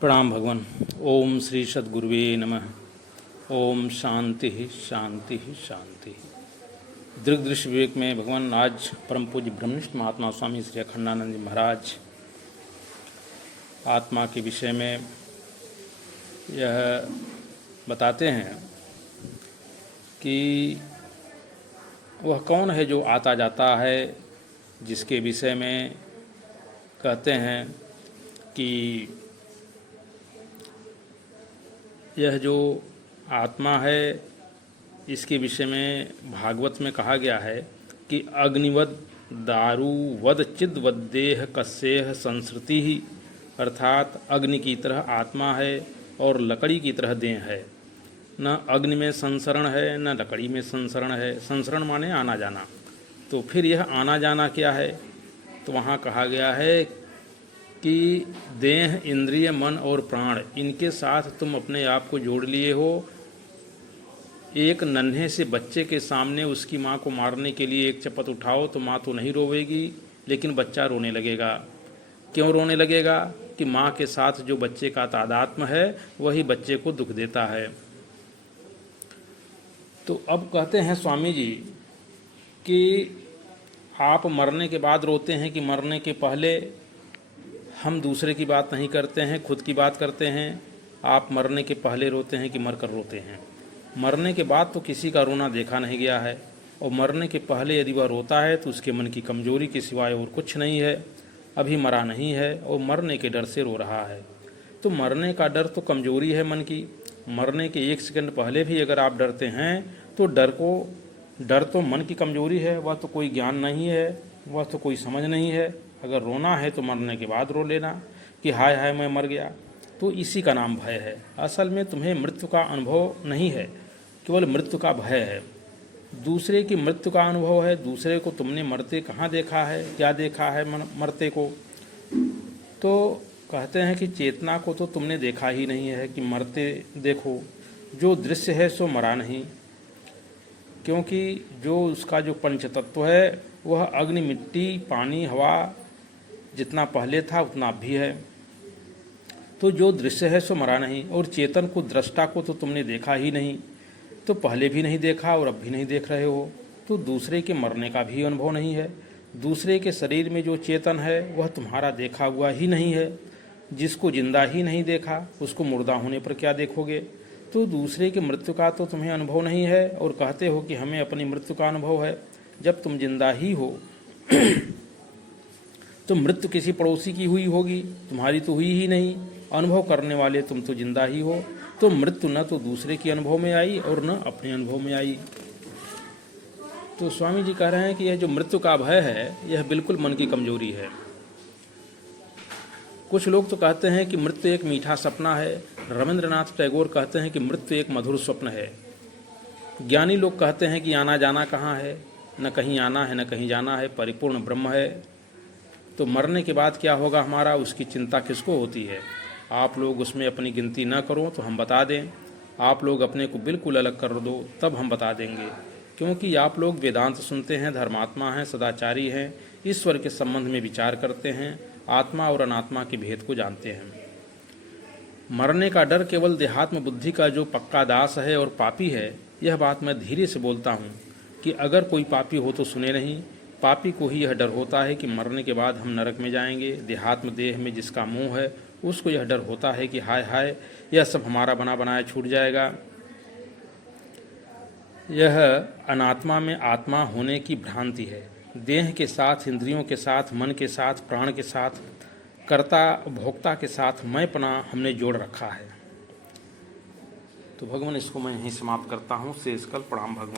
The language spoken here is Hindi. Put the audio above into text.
प्रणाम भगवान। ओम श्री सद्गुरुवे नमः। ओम शांति शांति शांति। दीर्घ दृश्य विवेक में भगवान आज परम पूज्य ब्रह्मनिष्ठ महात्मा स्वामी श्री अखंडानंद जी महाराज आत्मा के विषय में यह बताते हैं कि वह कौन है जो आता जाता है, जिसके विषय में कहते हैं कि यह जो आत्मा है इसके विषय में भागवत में कहा गया है कि अग्निवद दारुवद चिद्वद्देह कस्येह संसृति ही, अर्थात अग्नि की तरह आत्मा है और लकड़ी की तरह देह है। न अग्नि में संसरण है न लकड़ी में संसरण है। संसरण माने आना जाना। तो फिर यह आना जाना क्या है? तो वहाँ कहा गया है कि देह, इंद्रिय, मन और प्राण, इनके साथ तुम अपने आप को जोड़ लिए हो। एक नन्हे से बच्चे के सामने उसकी माँ को मारने के लिए एक चपत उठाओ तो माँ तो नहीं रोवेगी, लेकिन बच्चा रोने लगेगा। क्यों रोने लगेगा? कि माँ के साथ जो बच्चे का तादात्म्य है वही बच्चे को दुख देता है। तो अब कहते हैं स्वामी जी कि आप मरने के बाद रोते हैं कि मरने के पहले? हम दूसरे की बात नहीं करते हैं, खुद की बात करते हैं। आप मरने के पहले रोते हैं कि मरकर रोते हैं? मरने के बाद तो किसी का रोना देखा नहीं गया है, और मरने के पहले यदि वह रोता है तो उसके मन की कमजोरी के सिवाय और कुछ नहीं है। अभी मरा नहीं है और मरने के डर से रो रहा है। तो मरने का डर तो कमजोरी है मन की। मरने के एक सेकंड पहले भी अगर आप डरते हैं तो डर तो मन की कमजोरी है, वह तो कोई ज्ञान नहीं है, वह तो कोई समझ नहीं है। अगर रोना है तो मरने के बाद रो लेना कि हाय हाय मैं मर गया। तो इसी का नाम भय है। असल में तुम्हें मृत्यु का अनुभव नहीं है, केवल मृत्यु का भय है। दूसरे की मृत्यु का अनुभव है। दूसरे को तुमने मरते कहाँ देखा है, क्या देखा है मरते को? तो कहते हैं कि चेतना को तो तुमने देखा ही नहीं है कि मरते देखो। जो दृश्य है सो मरा नहीं, क्योंकि जो उसका जो पंचतत्व है वह अग्नि, मिट्टी, पानी, हवा जितना पहले था उतना भी है। तो जो दृश्य है सो मरा नहीं। और चेतन को, दृष्टा को तो तुमने देखा ही नहीं, तो पहले भी नहीं देखा और अब भी नहीं देख रहे हो। तो दूसरे के मरने का भी अनुभव नहीं है। दूसरे के शरीर में जो चेतन है वह तुम्हारा देखा हुआ ही नहीं है। जिसको जिंदा ही नहीं देखा उसको मुर्दा होने पर क्या देखोगे? तो दूसरे की मृत्यु का तो तुम्हें अनुभव नहीं है, और कहते हो कि हमें अपनी मृत्यु का अनुभव है। जब तुम जिंदा ही हो तो मृत्यु किसी पड़ोसी की हुई होगी, तुम्हारी तो हुई ही नहीं। अनुभव करने वाले तुम तो जिंदा ही हो। तो मृत्यु न तो दूसरे के अनुभव में आई और न अपने अनुभव में आई। तो स्वामी जी कह रहे हैं कि यह जो मृत्यु का भय है यह बिल्कुल मन की कमजोरी है। कुछ लोग तो कहते हैं कि मृत्यु एक मीठा सपना है। रविंद्रनाथ टैगोर कहते हैं कि मृत्यु एक मधुर स्वप्न है। ज्ञानी लोग कहते हैं कि आना जाना कहाँ है, न कहीं आना है न कहीं जाना है, परिपूर्ण ब्रह्म है। तो मरने के बाद क्या होगा हमारा, उसकी चिंता किसको होती है? आप लोग उसमें अपनी गिनती न करो तो हम बता दें। आप लोग अपने को बिल्कुल अलग कर दो तब हम बता देंगे। क्योंकि आप लोग वेदांत सुनते हैं, धर्मात्मा हैं, सदाचारी हैं, ईश्वर के संबंध में विचार करते हैं, आत्मा और अनात्मा के भेद को जानते हैं। मरने का डर केवल देहात्म बुद्धि का जो पक्का दास है और पापी है। यह बात मैं धीरे से बोलता हूँ कि अगर कोई पापी हो तो सुने नहीं। पापी को ही यह डर होता है कि मरने के बाद हम नरक में जाएंगे। देहात्म देह में जिसका मोह है उसको यह डर होता है कि हाय हाय यह सब हमारा बना बनाया छूट जाएगा। यह अनात्मा में आत्मा होने की भ्रांति है। देह के साथ, इंद्रियों के साथ, मन के साथ, प्राण के साथ, कर्ता भोक्ता के साथ मैंपना हमने जोड़ रखा है। तो भगवान इसको मैं यहीं समाप्त करता हूँ। शेषकाल प्रणाम भगवान।